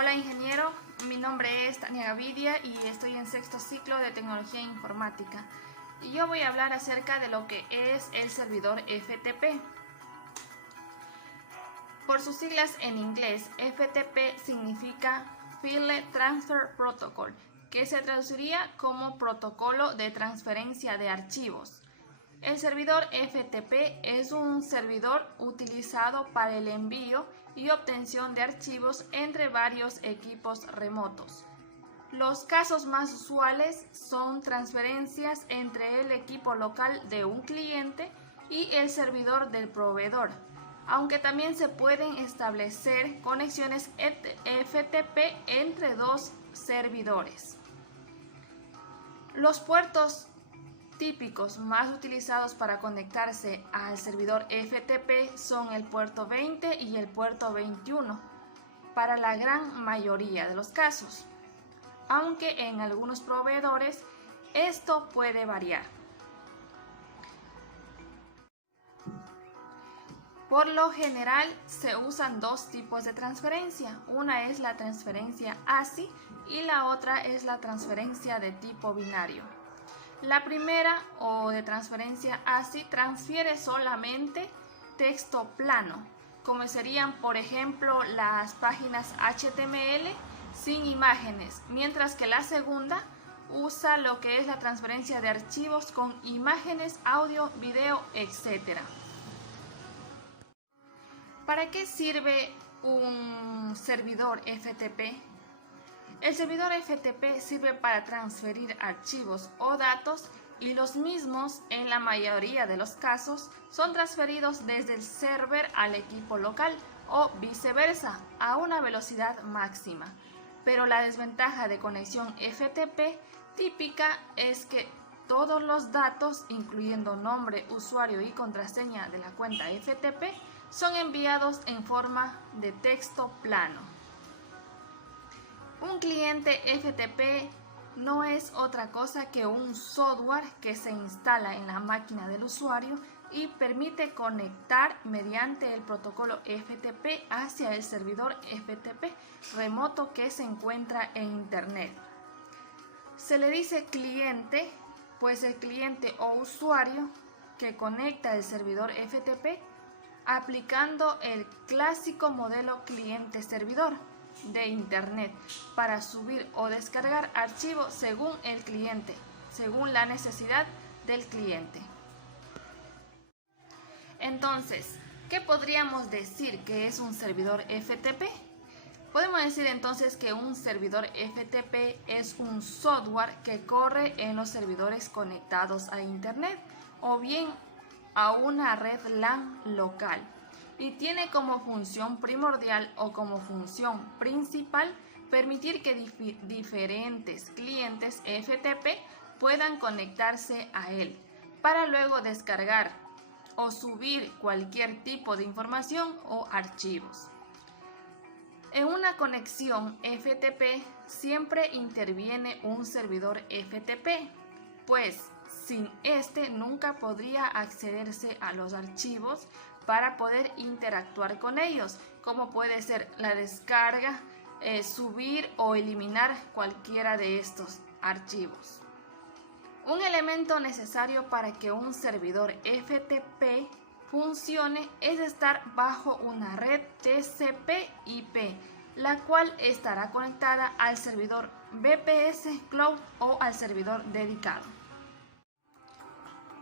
Hola ingeniero, mi nombre es Tania Gavidia y estoy en sexto ciclo de Tecnología Informática. Y yo voy a hablar acerca de lo que es el servidor FTP. Por sus siglas en inglés, FTP significa File Transfer Protocol, que se traduciría como protocolo de transferencia de archivos. El servidor FTP es un servidor utilizado para el envío y obtención de archivos entre varios equipos remotos. Los casos más usuales son transferencias entre el equipo local de un cliente y el servidor del proveedor, aunque también se pueden establecer conexiones FTP entre dos servidores. Los puertos típicos más utilizados para conectarse al servidor FTP son el puerto 20 y el puerto 21 para la gran mayoría de los casos, aunque en algunos proveedores esto puede variar. Por lo general se usan dos tipos de transferencia, una es la transferencia ASCII y la otra es la transferencia de tipo binario. La primera, o de transferencia ASCII, transfiere solamente texto plano, como serían por ejemplo las páginas HTML sin imágenes, mientras que la segunda usa lo que es la transferencia de archivos con imágenes, audio, video, etc. ¿Para qué sirve un servidor FTP? El servidor FTP sirve para transferir archivos o datos y los mismos, en la mayoría de los casos, son transferidos desde el server al equipo local o viceversa a una velocidad máxima. Pero la desventaja de conexión FTP típica es que todos los datos, incluyendo nombre, usuario y contraseña de la cuenta FTP, son enviados en forma de texto plano. Un cliente FTP no es otra cosa que un software que se instala en la máquina del usuario y permite conectar mediante el protocolo FTP hacia el servidor FTP remoto que se encuentra en Internet. Se le dice cliente, pues el cliente o usuario que conecta el servidor FTP aplicando el clásico modelo cliente-servidor de Internet para subir o descargar archivos según el cliente, según la necesidad del cliente. Entonces, ¿qué podríamos decir que es un servidor FTP? Podemos decir entonces que un servidor FTP es un software que corre en los servidores conectados a Internet o bien a una red LAN local y tiene como función primordial o como función principal permitir que diferentes clientes FTP puedan conectarse a él para luego descargar o subir cualquier tipo de información o archivos. En una conexión FTP siempre interviene un servidor FTP, pues sin este nunca podría accederse a los archivos para poder interactuar con ellos, como puede ser la descarga, subir o eliminar cualquiera de estos archivos. Un elemento necesario para que un servidor FTP funcione es estar bajo una red TCP/IP, la cual estará conectada al servidor VPS Cloud o al servidor dedicado.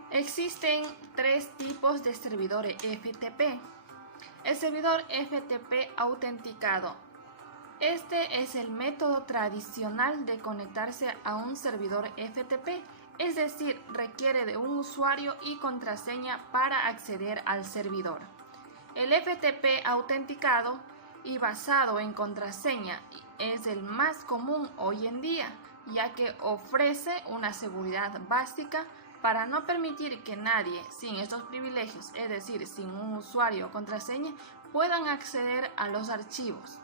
Existen tres tipos de servidores FTP. El servidor FTP autenticado. Este es el método tradicional de conectarse a un servidor FTP, es decir, requiere de un usuario y contraseña para acceder al servidor. El FTP autenticado y basado en contraseña es el más común hoy en día, ya que ofrece una seguridad básica para no permitir que nadie sin estos privilegios, es decir, sin un usuario o contraseña, puedan acceder a los archivos.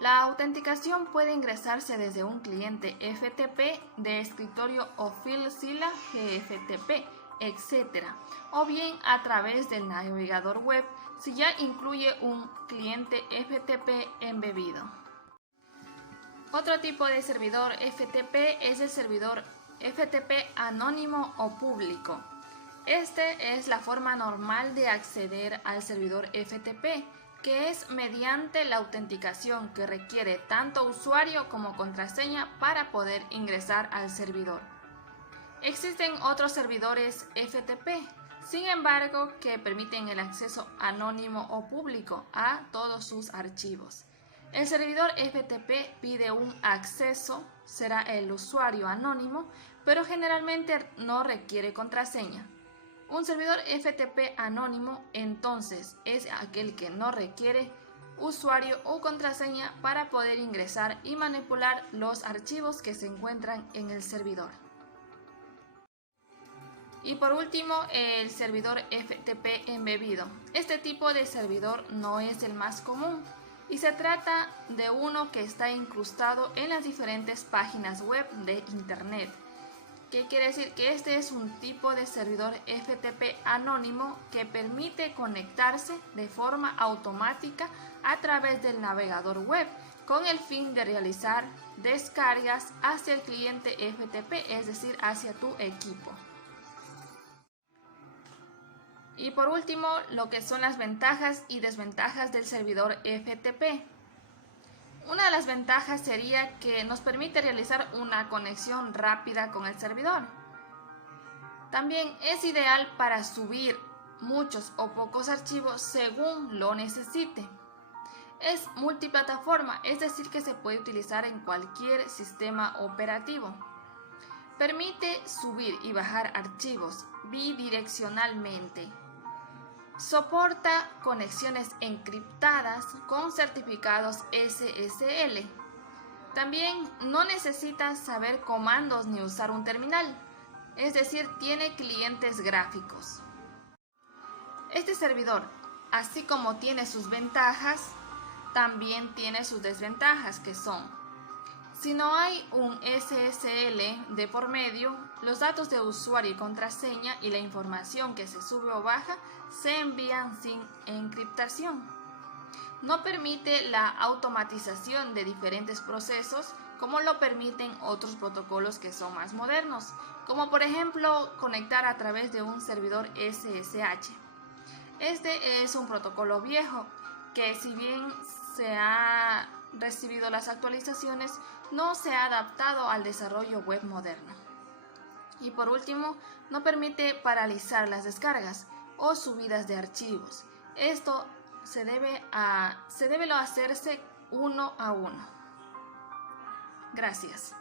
La autenticación puede ingresarse desde un cliente FTP de escritorio o FileZilla GFTP, etc. o bien a través del navegador web si ya incluye un cliente FTP embebido. Otro tipo de servidor FTP es el servidor FTP anónimo o público. Este es la forma normal de acceder al servidor FTP, que es mediante la autenticación que requiere tanto usuario como contraseña para poder ingresar al servidor. Existen otros servidores FTP, sin embargo, que permiten el acceso anónimo o público a todos sus archivos. El servidor FTP pide un acceso, será el usuario anónimo, pero generalmente no requiere contraseña. Un servidor FTP anónimo, entonces, es aquel que no requiere usuario o contraseña para poder ingresar y manipular los archivos que se encuentran en el servidor. Y por último, el servidor FTP embebido. Este tipo de servidor no es el más común y se trata de uno que está incrustado en las diferentes páginas web de Internet. ¿Qué quiere decir? Que este es un tipo de servidor FTP anónimo que permite conectarse de forma automática a través del navegador web con el fin de realizar descargas hacia el cliente FTP, es decir, hacia tu equipo. Y por último, lo que son las ventajas y desventajas del servidor FTP. Una de las ventajas sería que nos permite realizar una conexión rápida con el servidor. También es ideal para subir muchos o pocos archivos según lo necesite. Es multiplataforma, es decir, que se puede utilizar en cualquier sistema operativo. Permite subir y bajar archivos bidireccionalmente. Soporta conexiones encriptadas con certificados SSL. También no necesita saber comandos ni usar un terminal, es decir, tiene clientes gráficos. Este servidor, así como tiene sus ventajas, también tiene sus desventajas, que son: si no hay un SSL de por medio, los datos de usuario y contraseña y la información que se sube o baja se envían sin encriptación. No permite la automatización de diferentes procesos como lo permiten otros protocolos que son más modernos, como por ejemplo conectar a través de un servidor SSH. Este es un protocolo viejo que, si bien se ha recibido las actualizaciones, no se ha adaptado al desarrollo web moderno. Y por último, no permite paralizar las descargas o subidas de archivos. Esto se debe hacerse uno a uno. Gracias.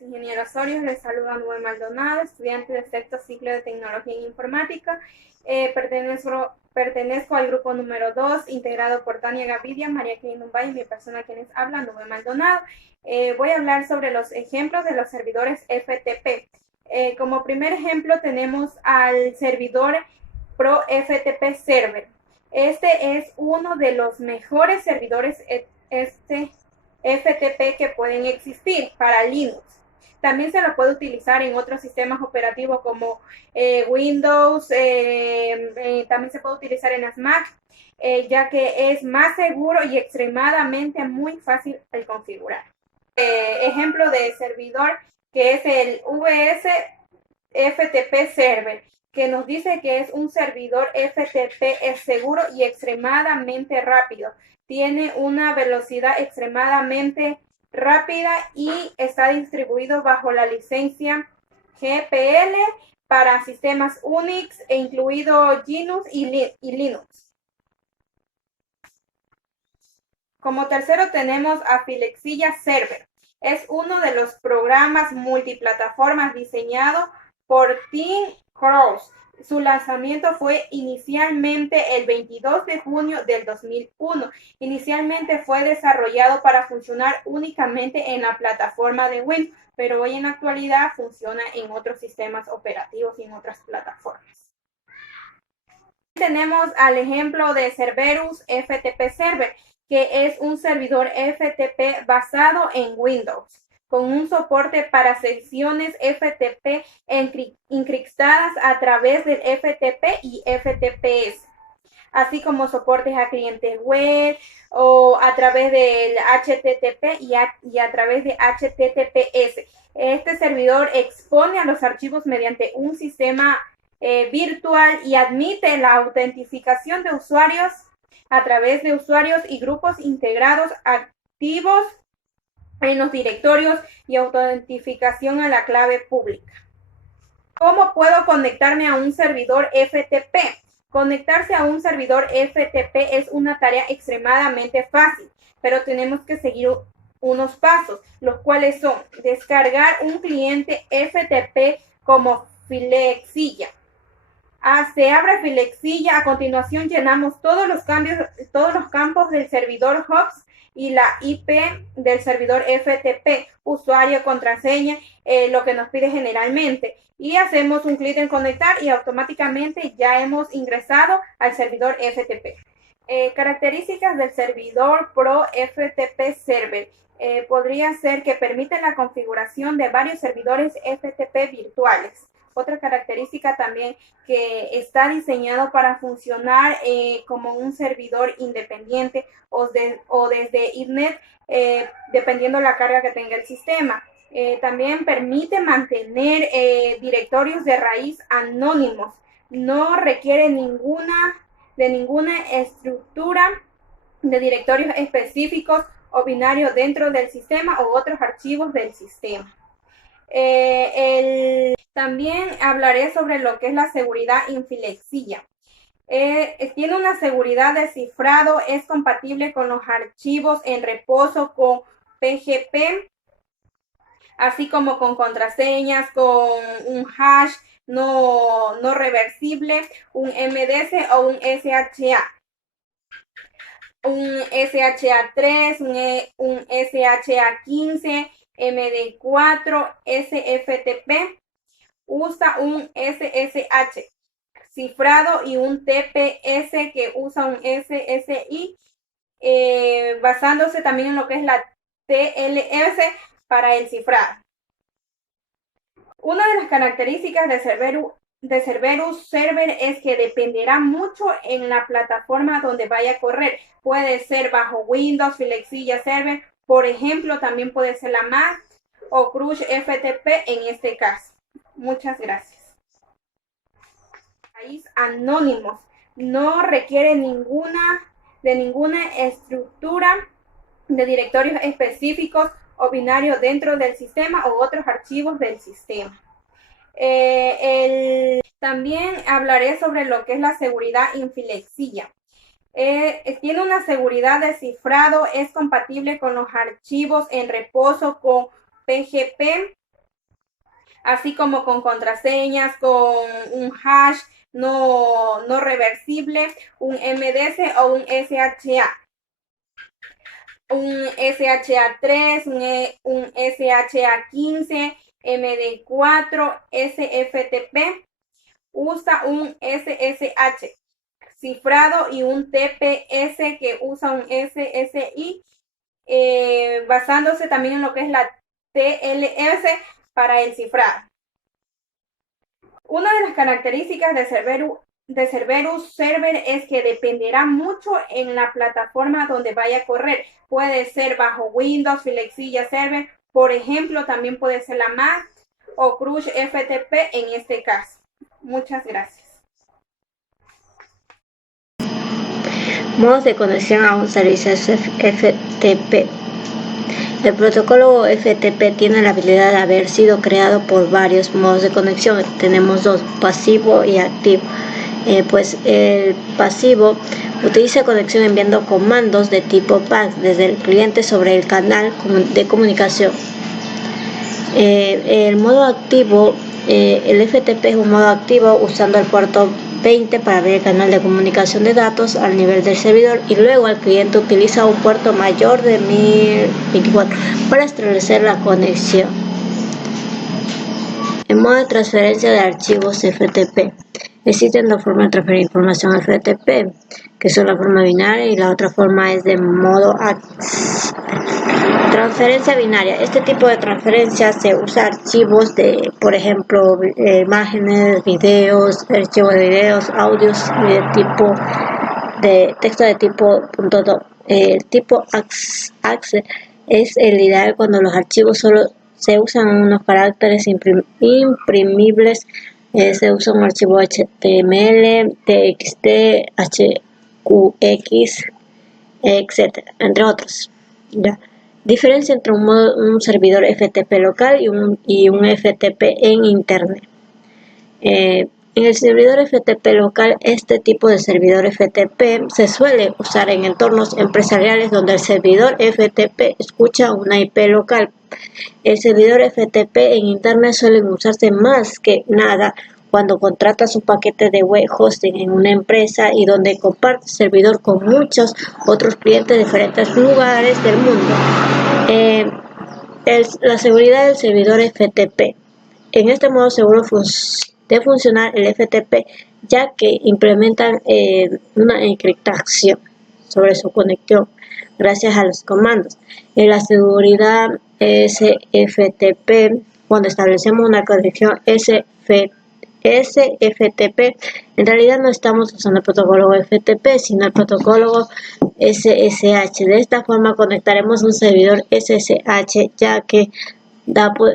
Ingeniero Osorio, les saluda Nubel Maldonado, estudiante de sexto ciclo de Tecnología en Informática. Pertenezco al grupo número 2, integrado por Tania Gavidia, María Kelly Numbay y mi persona que les habla, Nubel Maldonado. Voy a hablar sobre los ejemplos de los servidores FTP. Como primer ejemplo tenemos al servidor Pro FTP Server. Este es uno de los mejores servidores FTP que pueden existir para Linux. También se lo puede utilizar en otros sistemas operativos como Windows, también se puede utilizar en las Mac, ya que es más seguro y extremadamente muy fácil de configurar. Ejemplo de servidor que es el VS FTP Server, que nos dice que es un servidor FTP seguro y extremadamente rápido. Tiene una velocidad extremadamente rápida y está distribuido bajo la licencia GPL para sistemas Unix, incluido Linux y Linux. Como tercero tenemos a Filexilla Server. Es uno de los programas multiplataformas diseñado por Tim Cross. Su lanzamiento fue inicialmente el 22 de junio del 2001. Inicialmente fue desarrollado para funcionar únicamente en la plataforma de Windows, pero hoy en la actualidad funciona en otros sistemas operativos y en otras plataformas. Tenemos al ejemplo de Cerberus FTP Server, que es un servidor FTP basado en Windows. con un soporte para sesiones FTP encriptadas a través del FTP y FTPS, así como soportes a clientes web o a través del HTTP y a través de HTTPS. Este servidor expone a los archivos mediante un sistema virtual y admite la autentificación de usuarios a través de usuarios y grupos integrados activos en los directorios y autentificación a la clave pública. ¿Cómo puedo conectarme a un servidor FTP? Conectarse a un servidor FTP es una tarea extremadamente fácil, pero tenemos que seguir unos pasos, los cuales son descargar un cliente FTP como Filexilla. Se abre Filexilla, a continuación llenamos todos los campos del servidor host y la IP del servidor FTP, usuario, contraseña, lo que nos pide generalmente. Y hacemos un clic en conectar y automáticamente ya hemos ingresado al servidor FTP. Características del servidor Pro FTP Server. Podría ser que permite la configuración de varios servidores FTP virtuales. Otra característica también que está diseñado para funcionar como un servidor independiente o desde Internet, dependiendo la carga que tenga el sistema. También permite mantener directorios de raíz anónimos. No requiere ninguna estructura de directorios específicos o binarios dentro del sistema o otros archivos del sistema. También hablaré sobre lo que es la seguridad en Filexilla. Tiene una seguridad de cifrado, es compatible con los archivos en reposo con PGP, así como con contraseñas, con un hash no reversible, un MDS o un SHA. Un SHA-3, un SHA-15, MD4, SFTP, usa un SSH cifrado y un TPS que usa un SSI, basándose también en lo que es la TLS para el cifrado. Una de las características de Cerberus Server es que dependerá mucho en la plataforma donde vaya a correr. Puede ser bajo Windows, Filexilla Server, por ejemplo, también puede ser la Mac o Crush FTP en este caso. Muchas gracias. País anónimos. No requiere ninguna estructura de directorios específicos o binarios dentro del sistema o otros archivos del sistema. También hablaré sobre lo que es la seguridad en Filexilla. Tiene una seguridad de cifrado, es compatible con los archivos en reposo con PGP, así como con contraseñas, con un hash no reversible, un MDS o un SHA. Un SHA-3, un SHA-15, MD4, SFTP, usa un SSH cifrado y un TPS que usa un SSI, basándose también en lo que es la TLS para el cifrado. Una de las características de Cerberus Server es que dependerá mucho en la plataforma donde vaya a correr. Puede ser bajo Windows, Filexilla Server, por ejemplo, también puede ser la Mac o Crush FTP en este caso. Muchas gracias. Modos de conexión a un servicio FTP. El protocolo FTP tiene la habilidad de haber sido creado por varios modos de conexión. Tenemos dos, pasivo y activo. Pues el pasivo utiliza conexión enviando comandos de tipo PAX desde el cliente sobre el canal de comunicación. El modo activo, el FTP es un modo activo usando el puerto 20 para abrir el canal de comunicación de datos al nivel del servidor, y luego el cliente utiliza un puerto mayor de 1024 para establecer la conexión. El modo de transferencia de archivos FTP. Existen dos formas de transferir información FTP, que son la forma binaria y la otra forma es de modo Transferencia binaria. Este tipo de transferencia se usa archivos de, por ejemplo, imágenes, videos, archivos de videos, audios de tipo de texto de tipo .doc. El tipo ASCII es el ideal cuando los archivos solo se usan unos caracteres imprimibles. Se usa un archivo HTML, TXT, HQX, etc., entre otros. ¿Ya? Diferencia entre un servidor FTP local y un FTP en Internet. En el servidor FTP local, este tipo de servidor FTP se suele usar en entornos empresariales donde el servidor FTP escucha una IP local. El servidor FTP en Internet suele usarse más que nada cuando contratas un paquete de web hosting en una empresa y donde compartes servidor con muchos otros clientes de diferentes lugares del mundo. La seguridad del servidor FTP. En este modo seguro de funcionar el FTP, ya que implementan una encriptación sobre su conexión gracias a los comandos. En la seguridad SFTP, cuando establecemos una conexión SFTP, en realidad no estamos usando el protocolo FTP, sino el protocolo SSH. De esta forma conectaremos un servidor SSH, ya que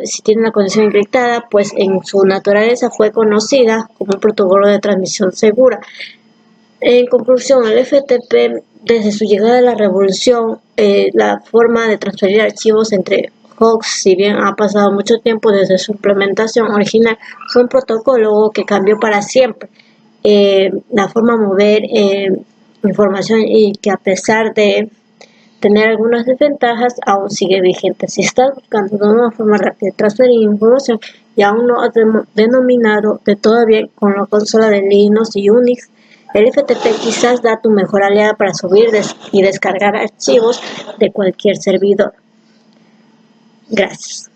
si tiene una conexión encriptada, pues en su naturaleza fue conocida como un protocolo de transmisión segura. En conclusión, el FTP, desde su llegada a la revolución, la forma de transferir archivos entre hosts, si bien ha pasado mucho tiempo desde su implementación original, fue un protocolo que cambió para siempre la forma de mover información y que a pesar de tener algunas desventajas, aún sigue vigente. Si estás buscando una forma rápida de transferir información y aún no has denominado de todo bien con la consola de Linux y Unix, el FTP quizás da tu mejor aliada para subir y descargar archivos de cualquier servidor. Gracias.